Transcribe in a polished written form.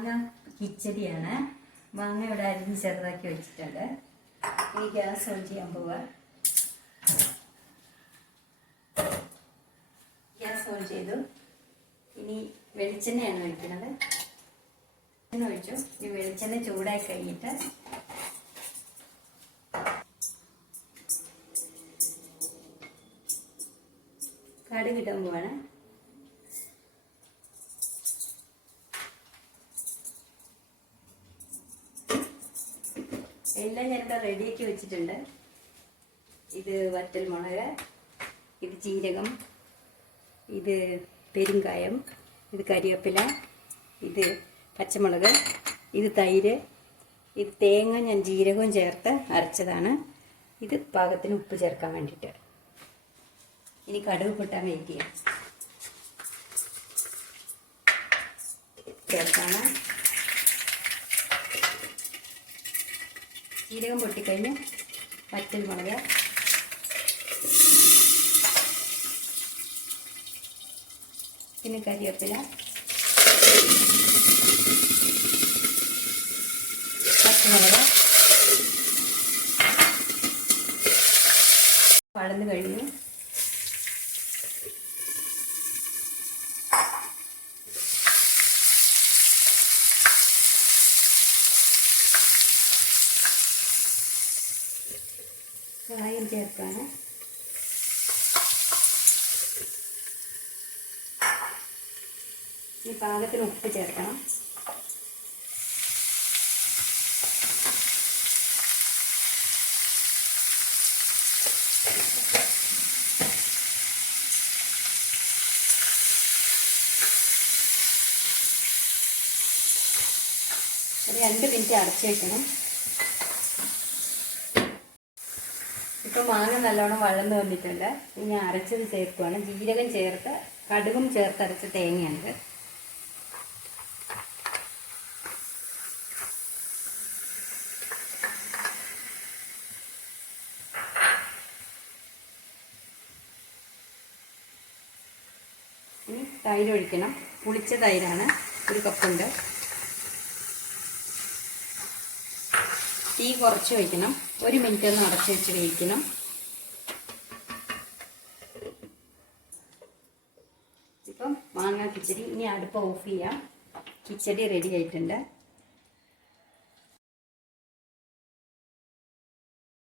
മാങ്ങ കിച്ചടിയാണ്. മാങ്ങ ഇവിടെ അരിഞ്ഞ് ചെറുതാക്കി വെച്ചിട്ടുണ്ട്. ഇനി ഗ്യാസ് ഓൺ ചെയ്യാൻ പോവുക. ഗ്യാസ് ഓൺ ചെയ്തു. ഇനി വെളിച്ചെണ്ണയാണ് ഒഴിക്കുന്നത്. വെളിച്ചെണ്ണ ഒഴിച്ചു. ഈ വെളിച്ചെണ്ണ ചൂടായി കഴിഞ്ഞിട്ട് കടുക് ഇടാൻ പോവാണ്. എല്ലാം ഞാനിവിടെ റെഡിയാക്കി വെച്ചിട്ടുണ്ട്. ഇത് വറ്റൽമുളക്, ഇത് ജീരകം, ഇത് പെരുങ്കായം, ഇത് കരിവേപ്പില, ഇത് പച്ചമുളക്, ഇത് തൈര്, ഇത് തേങ്ങ ഞാൻ ജീരകവും ചേർത്ത് അരച്ചതാണ്. ഇത് പാകത്തിന് ഉപ്പ് ചേർക്കാൻ വേണ്ടിയിട്ട്. ഇനി കടുക് പൊട്ടാൻ വെയിറ്റ് ചെയ്യാം. ചേർത്താണ്. ജീരകം പൊട്ടിക്കഴിഞ്ഞ് വറ്റൽമുളക്, പിന്നെ കരിവേപ്പില, പച്ചമുളക് വഴന്ന് കഴിഞ്ഞു. കായം ചേർക്കാണ്. ഈ പാകത്തിന് ഉപ്പ് ചേർക്കണം. ഒരു 2 മിനിറ്റ് അടച്ചു വയ്ക്കണം. ഇപ്പം മാങ്ങ നല്ലോണം വഴന്ന് വന്നിട്ടുണ്ട്. ഇനി അരച്ചത് ചേർക്കുവാണ്. ജീരകം ചേർത്ത് കടുകും ചേർത്ത് അരച്ച തേങ്ങയാണിത്. ഇനി തൈര് ഒഴിക്കണം. പുളിച്ച തൈരാണ്, 1 കപ്പുണ്ട്. തീ കുറച്ച് വയ്ക്കണം. 1 മിനിറ്റ് ഒന്ന് അടച്ച് വെച്ച് വേവിക്കണം. ഇപ്പം മാങ്ങ കിച്ചടി. ഇനി അടുപ്പ് ഓഫ് ചെയ്യാം. കിച്ചടി റെഡി ആയിട്ടുണ്ട്.